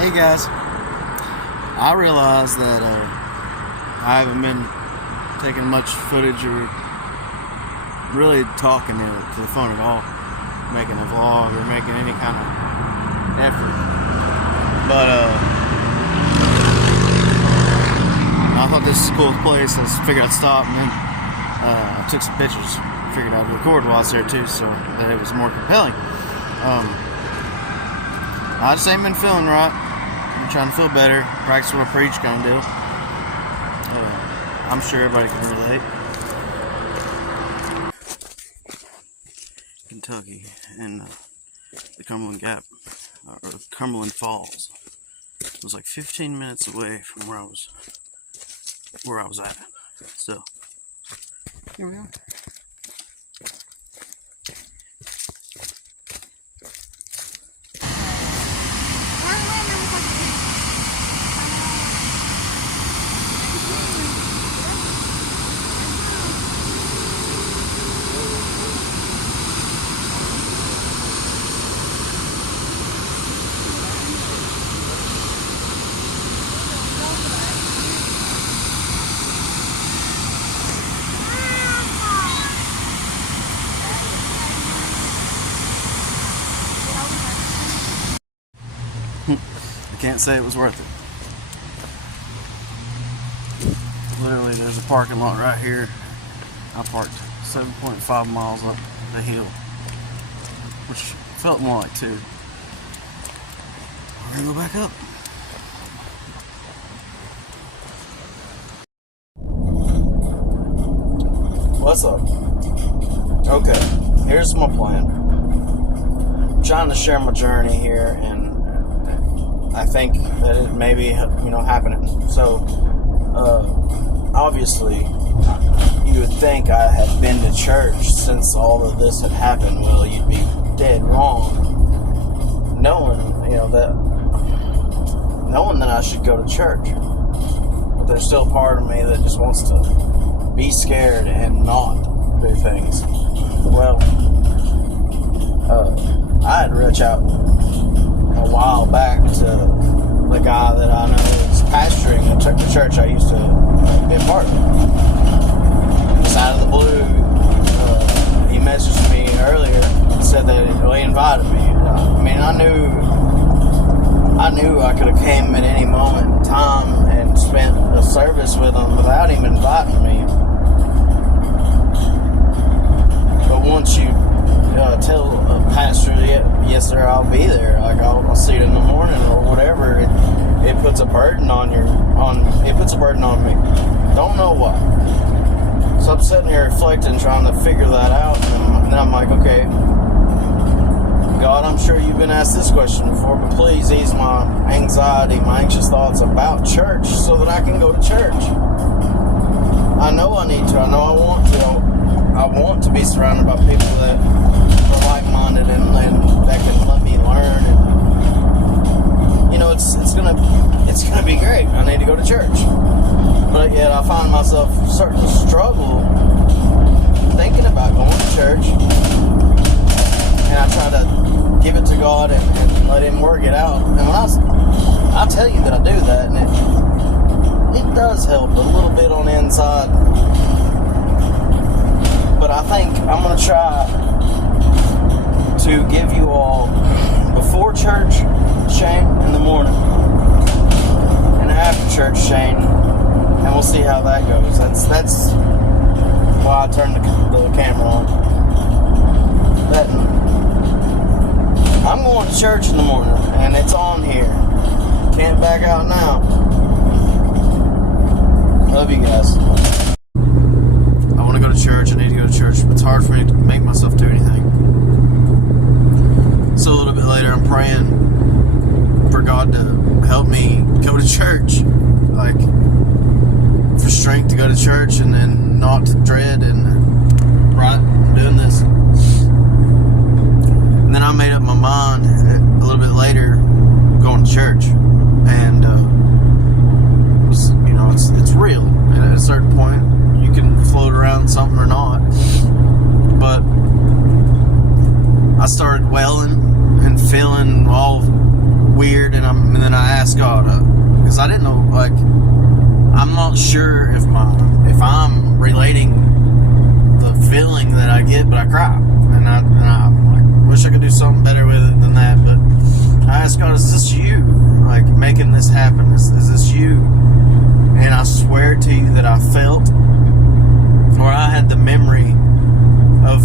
Hey guys, I realize that I haven't been taking much footage or really talking to the phone at all, making a vlog or making any kind of effort. But I thought this is a cool place. I figured I'd stop, and then I took some pictures. Figured I'd record while I was there too, so that it was more compelling. I just ain't been feeling right. I'm trying to feel better. Practice what I preach kind of deal. I'm sure everybody can relate. Kentucky and the Cumberland Gap, or Cumberland Falls. It was like 15 minutes away from where I was at. So here we are. I can't say it was worth it. Literally, there's a parking lot right here. I parked 7.5 miles up the hill, which felt more like 2. We're gonna go back up. What's up? Okay, here's my plan. I'm trying to share my journey here, and I think that it may be, happening. So, obviously, you would think I had been to church since all of this had happened. Well, you'd be dead wrong, knowing that I should go to church. But there's still a part of me that just wants to be scared and not do things. Well, I had reached out a while back to the guy that I know is pastoring the church I used to be a part of. Just out of the blue, he messaged me earlier and said that he invited me. I knew I could have came at any moment in time and spent a service with him without him inviting me. But once you tell a pastor, yes sir, I'll be there, like I'll see it in the morning or whatever, it puts a burden on me. Don't know why. So I'm sitting here reflecting, trying to figure that out, and I'm like, okay, God, I'm sure you've been asked this question before, but please ease my anxiety, my anxious thoughts about church so that I can go to church. I know I need to, I know I want to. I want to be surrounded by people that are like-minded and that can let me learn, and it's gonna be great. I need to go to church, but yet I find myself starting to struggle thinking about going to church, and I try to give it to God and let Him work it out. And when I tell you that I do that, and it does help a little bit on the inside. But I think I'm going to try to give you all before church Shane in the morning and after church Shane, and we'll see how that goes. That's why I turned the camera on. I'm going to church in the morning, and it's on here. Can't back out now. Love you guys. I want to go to church. I need to go to church, but it's hard for me to make myself do anything. So a little bit later, I'm praying for God to help me go to church, like for strength to go to church, and then not to dread and doing this. And then I made up my mind a little bit later, going to church, and it's real. And at a certain point, you can float around something or not, but I started wailing and feeling all weird, and then and I asked God, because I didn't know, like, I'm not sure if I'm relating the feeling that I get, but I cry, and I like, wish I could do something better with it than that. But I asked God, is this you, like, making this happen? Is this you? And I swear to you that I felt, or I had the memory of,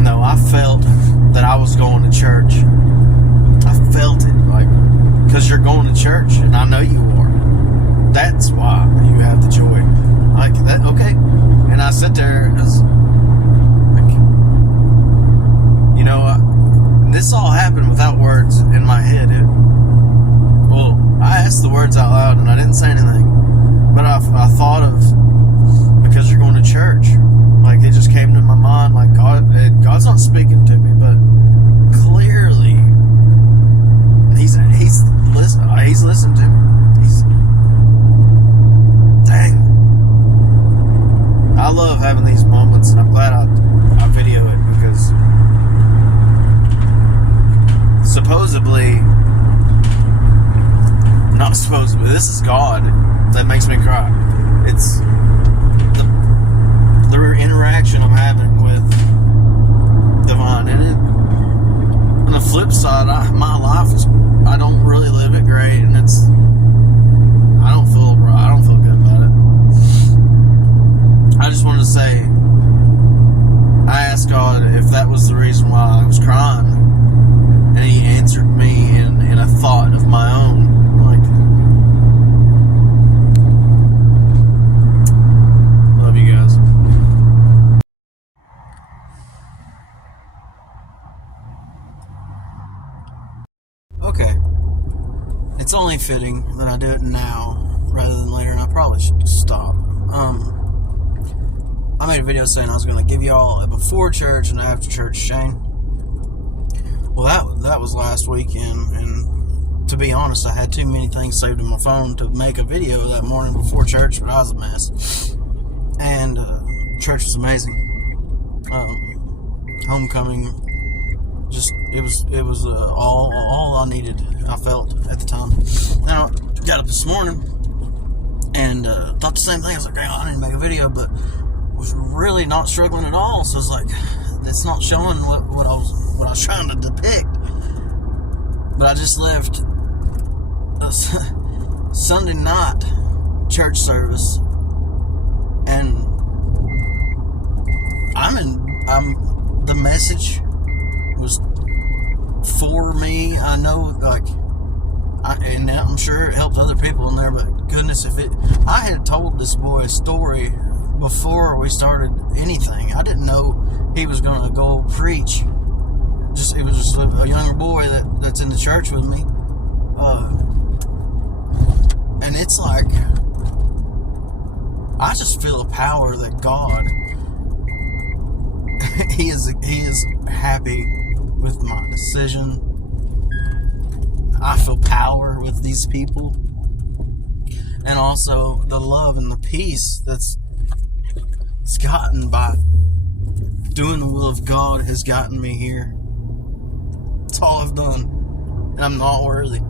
no, I felt that I was going to church. I felt it, like, because you're going to church, and I know you are. That's why you have the joy. Like that, okay. And I sit there as, like, you know, this all happened without words in my head. Well, I asked the words out loud, and I didn't say anything. But I thought of, because you're going to church, like, it just came to my mind, like, God's not speaking to me, but clearly he's listened to me. Dang. I love having these moments, and I'm glad I video it, because not supposedly, this is God that makes me cry. It's the interaction I'm having with Divine. And on the flip side, my life is, I don't really live it great, and I don't feel good about it. I just wanted to say, I asked God if that was the reason why I was crying, and He answered me in a thought of my own. Like, love you guys. Okay, it's only fitting that I do it now rather than later, and I probably should stop. I made a video saying I was going to give y'all a before church and after church Shane. Well, that was last weekend, and to be honest, I had too many things saved in my phone to make a video that morning before church, but I was a mess. And church was amazing. Homecoming, just it was all I needed. I felt at the time. Now, I got up this morning and thought the same thing. I was like, I didn't make a video, but was really not struggling at all. So it's like, it's not showing what I was trying to depict. But I just left a Sunday night church service, and the message was for me. I know, like, and I'm sure it helped other people in there, but goodness, I had told this boy a story before we started anything. I didn't know he was going to go preach. It was just a younger boy that's in the church with me. And it's like, I just feel a power that God, he is happy with my decision. I feel power with these people. And also the love and the peace that's gotten by doing the will of God has gotten me here. That's all I've done, and I'm not worthy.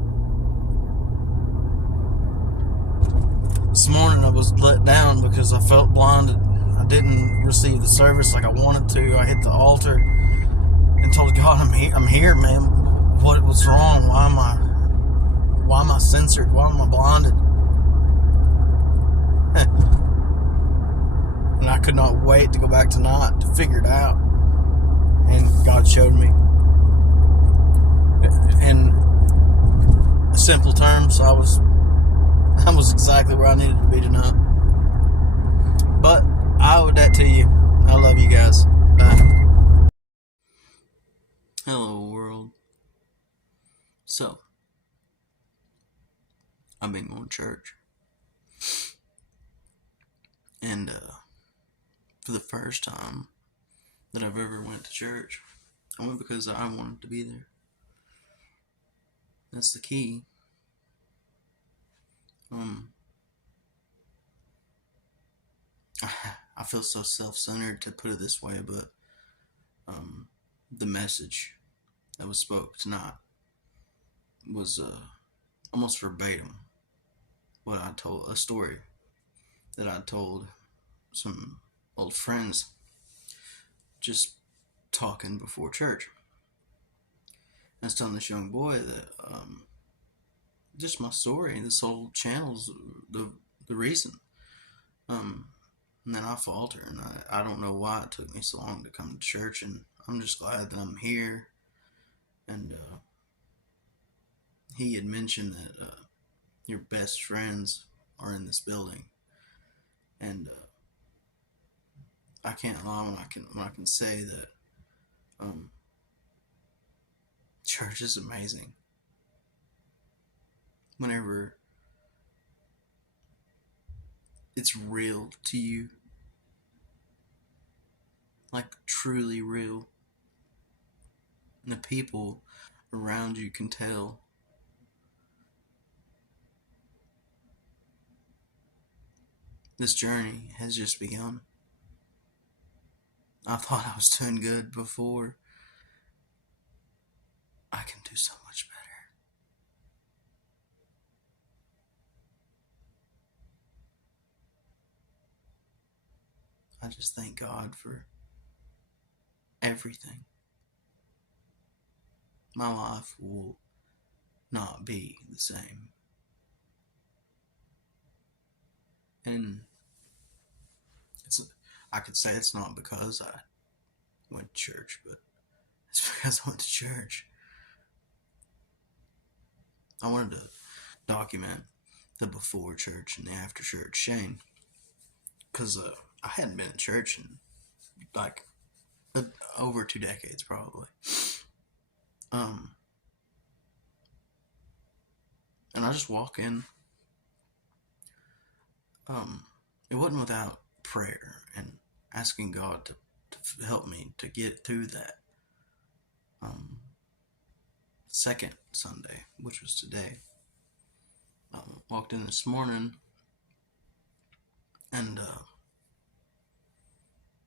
This morning I was let down because I felt blinded. I didn't receive the service like I wanted to. I hit the altar and told God, I'm here, man. What's wrong? Why am I censored? Why am I blinded? And I could not wait to go back tonight to figure it out. And God showed me. In simple terms, I was exactly where I needed to be tonight. But I owe that to you. I love you guys. Bye. Hello, world. So, I've been going to church. And for the first time that I've ever went to church, I went because I wanted to be there. That's the key. I feel so self-centered to put it this way, but the message that was spoke tonight was almost verbatim what I told, a story that I told some old friends just talking before church. I was telling this young boy that just my story, this whole channel's the reason. And then I falter, and I don't know why it took me so long to come to church, and I'm just glad that I'm here. And he had mentioned that your best friends are in this building, and I can't lie when I can say that church is amazing. Whenever it's real to you, like truly real, and the people around you can tell. This journey has just begun. I thought I was doing good before. I can do so much better. I just thank God for everything. My life will not be the same. And I could say it's not because I went to church, but it's because I went to church. I wanted to document the before church and the after church Shane, because I hadn't been in church in like over 2 decades probably. And I just walk in. It wasn't without prayer and asking God to help me to get through that second Sunday, which was today. Walked in this morning, and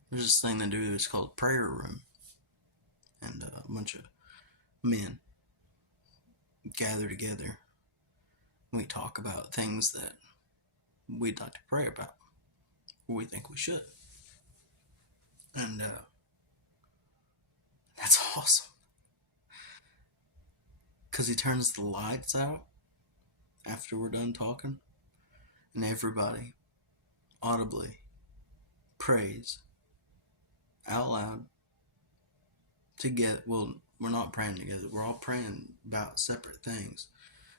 there's this thing they do. It's called prayer room, and a bunch of men gather together. We talk about things that we'd like to pray about, or we think we should, and that's awesome. Because he turns the lights out after we're done talking, and everybody audibly prays out loud together. Well, we're not praying together. We're all praying about separate things,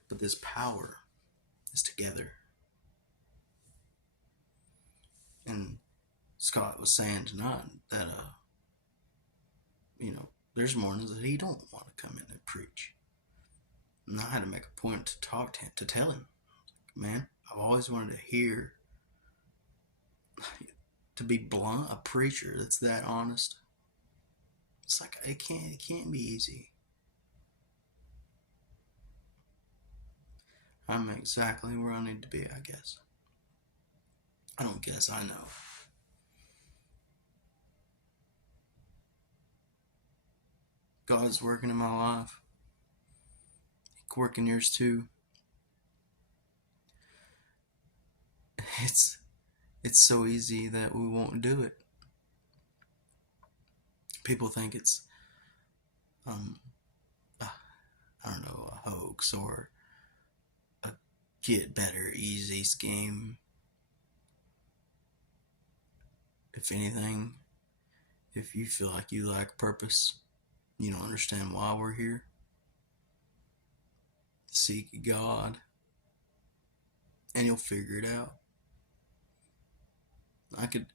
but this power is together. And Scott was saying tonight that there's mornings that he don't want to come in and preach. And I had to make a point to talk to him, to tell him, man, I've always wanted to hear, to be blunt, a preacher that's that honest. It's like it can't be easy. I'm exactly where I need to be, I guess. I don't guess, I know. God's working in my life. He can work in yours too. It's so easy that we won't do it. People think it's I don't know, a hoax or a get better easy scheme. If anything, if you feel like you lack purpose, you don't understand why we're here, seek God and you'll figure it out. I could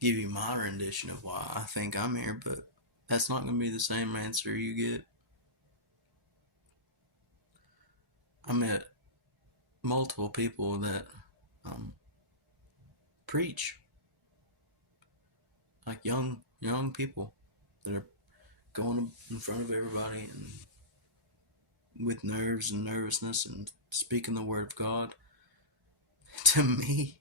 give you my rendition of why I think I'm here, but that's not going to be the same answer you get. I met multiple people that preach, like young people that are going in front of everybody and with nerves and nervousness and speaking the word of God. To me,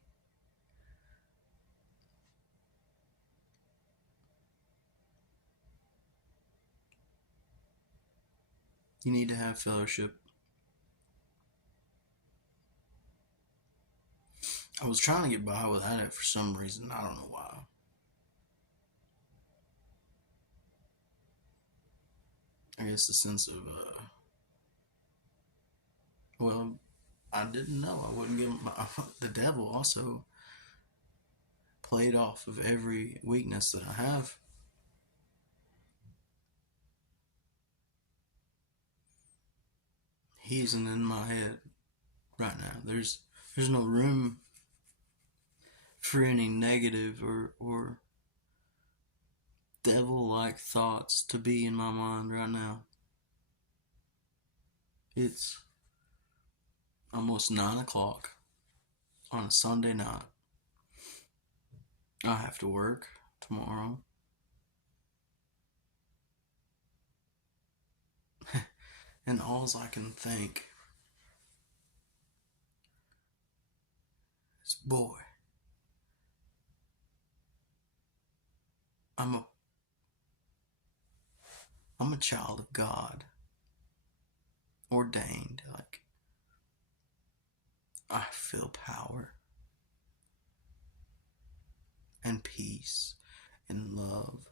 you need to have fellowship. I was trying to get by without it for some reason. I don't know why. I guess the sense of, well, I didn't know. I wouldn't give the devil also played off of every weakness that I have. He isn't in my head right now. There's no room for any negative or devil-like thoughts to be in my mind right now. It's almost 9 o'clock on a Sunday night. I have to work tomorrow. And all I can think is, boy, I'm a child of God, ordained. Like, I feel power and peace and love.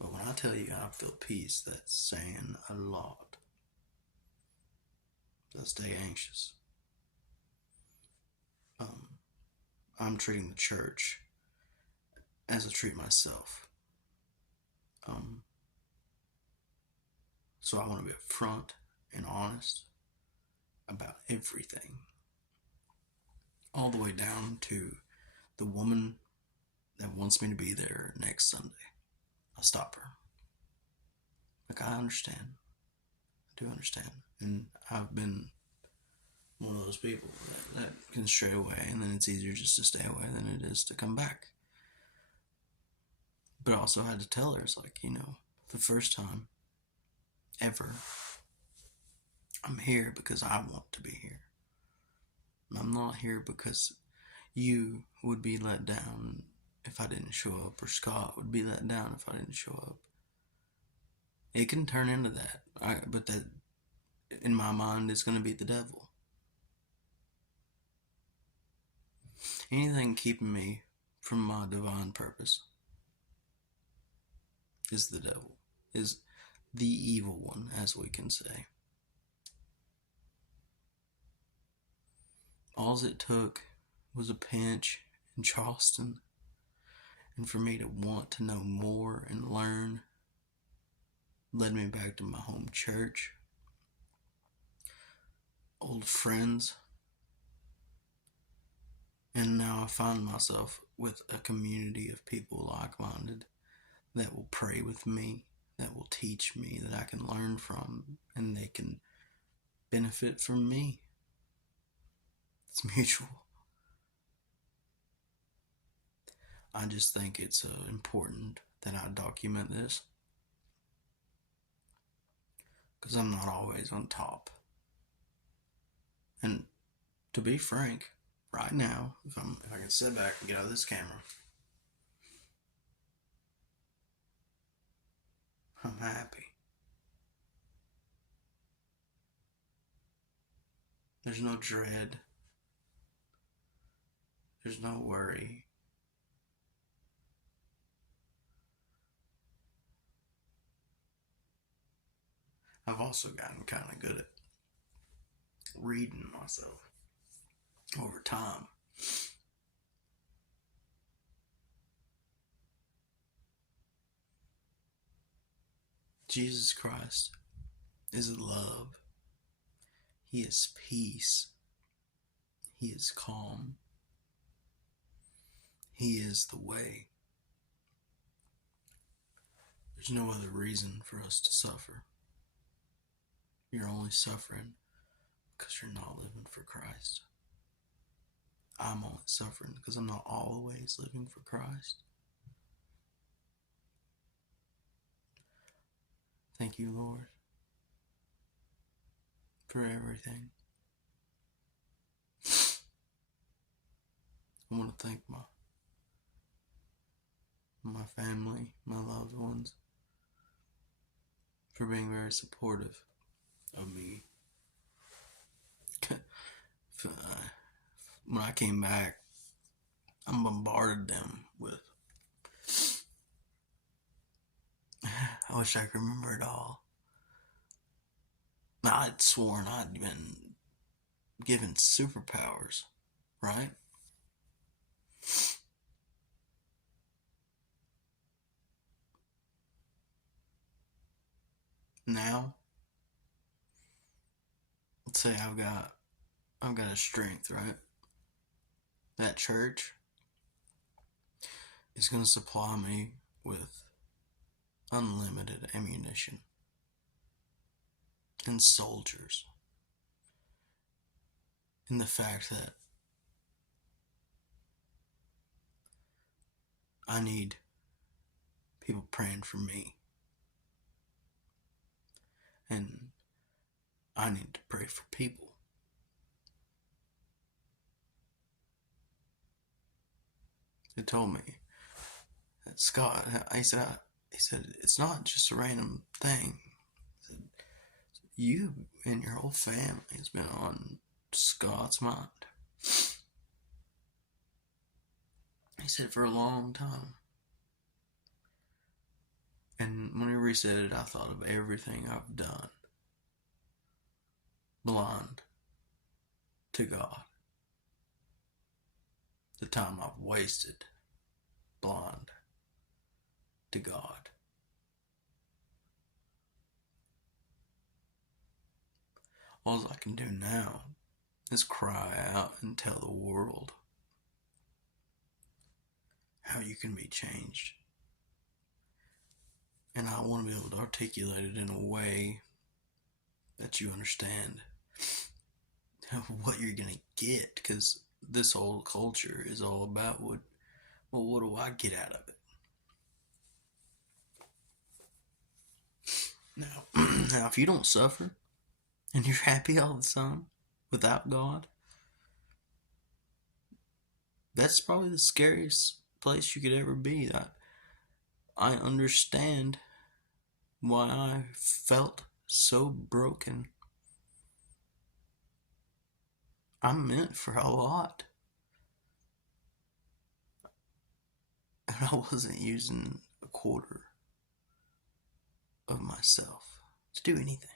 But when I tell you I feel peace, that's saying a lot. So stay anxious. I'm treating the church as I treat myself. So I want to be upfront and honest about everything. All the way down to the woman that wants me to be there next Sunday. I stop her. Like, I understand. I do understand. And I've been one of those people that can stray away, and then it's easier just to stay away than it is to come back. But I also had to tell her, it's like, the first time ever, I'm here because I want to be here. I'm not here because you would be let down if I didn't show up, or Scott would be let down if I didn't show up. It can turn into that, but that, in my mind, is going to be the devil. Anything keeping me from my divine purpose is the devil, is the evil one, as we can say. All it took was a pinch in Charleston, and for me to want to know more and learn, led me back to my home church, old friends, and now I find myself with a community of people like-minded that will pray with me, that will teach me, that I can learn from, and they can benefit from me. It's mutual. I just think it's important that I document this, because I'm not always on top. And to be frank, right now, if I can sit back and get out of this camera, I'm happy. There's no dread. There's no worry. I've also gotten kind of good at reading myself over time. Jesus Christ is love. He is peace. He is calm. He is the way. There's no other reason for us to suffer. You're only suffering because you're not living for Christ. I'm only suffering because I'm not always living for Christ. Thank you, Lord, for everything. I want to thank my family, my loved ones, for being very supportive of me when I came back, I bombarded them with. I wish I could remember it all. I'd sworn I'd been given superpowers, right? Now, let's say I've got a strength, right? That church is going to supply me with unlimited ammunition and soldiers. And the fact that I need people praying for me. And I need to pray for people. He told me that Scott, he said, it's not just a random thing. He said, you and your whole family has been on Scott's mind. He said for a long time. And whenever he said it, I thought of everything I've done blind to God. The time I've wasted blind to God. All I can do now is cry out and tell the world how you can be changed. And I want to be able to articulate it in a way that you understand what you're going to get, because this whole culture is all about what do I get out of it? Now, if you don't suffer and you're happy all the time without God, that's probably the scariest place you could ever be. I understand why I felt so broken. I'm meant for a lot. And I wasn't using a quarter of myself to do anything.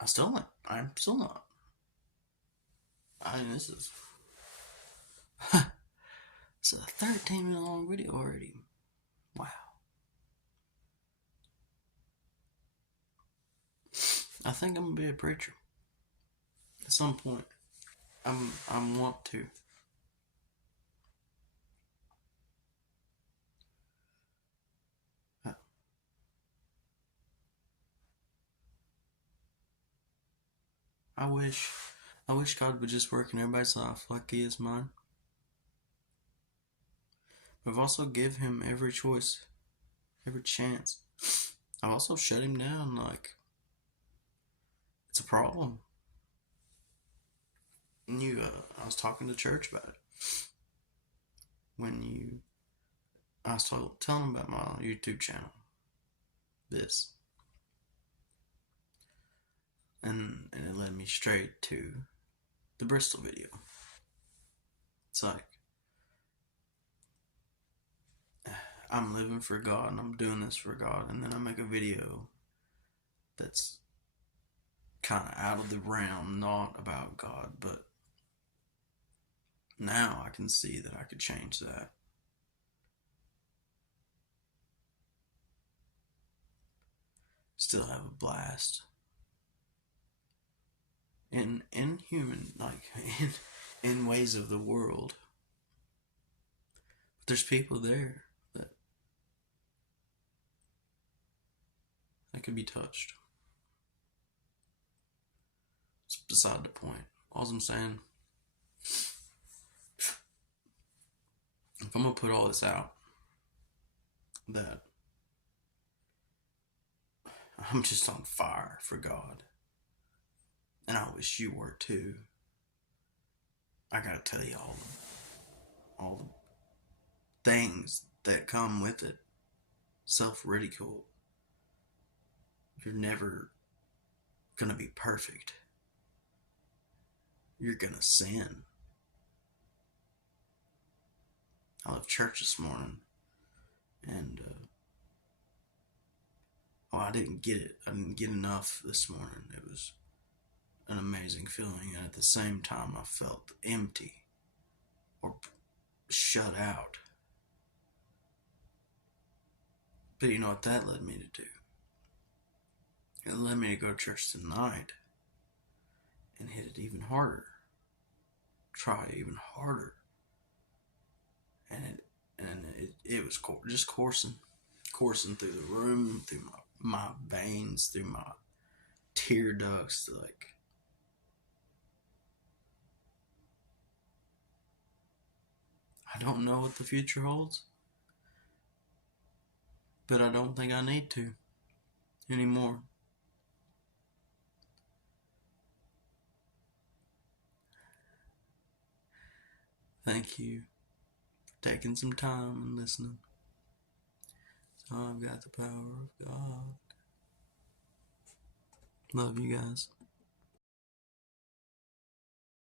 I'm still not. I mean, this is it's a 13-minute long video already. Wow. I think I'm gonna be a preacher at some point. I want to. I wish God would just work in everybody's life like He is mine. But I've also give Him every choice, every chance. I've also shut Him down like it's a problem. And I was talking to church about it. I was telling them about my YouTube channel. And it led me straight to the Bristol video. It's like, I'm living for God and I'm doing this for God, and then I make a video that's kind of out of the realm, not about God, but now I can see that I could change that. Still have a blast. In human, like in ways of the world. But there's people there that could be touched. It's beside the point. All I'm saying, if I'm gonna put all this out, that I'm just on fire for God, and I wish you were too. I gotta tell you all the things that come with it. Self-ridicule. You're never going to be perfect. You're going to sin. I left church this morning, and I didn't get it. I didn't get enough this morning. It was an amazing feeling, and at the same time, I felt empty or shut out. But you know what that led me to do? It led me to go to church tonight and hit it even harder. Try even harder. And it was just coursing through the room, through my veins, through my tear ducts, like, I don't know what the future holds, but I don't think I need to anymore. Thank you for taking some time and listening. So I've got the power of God. Love you guys.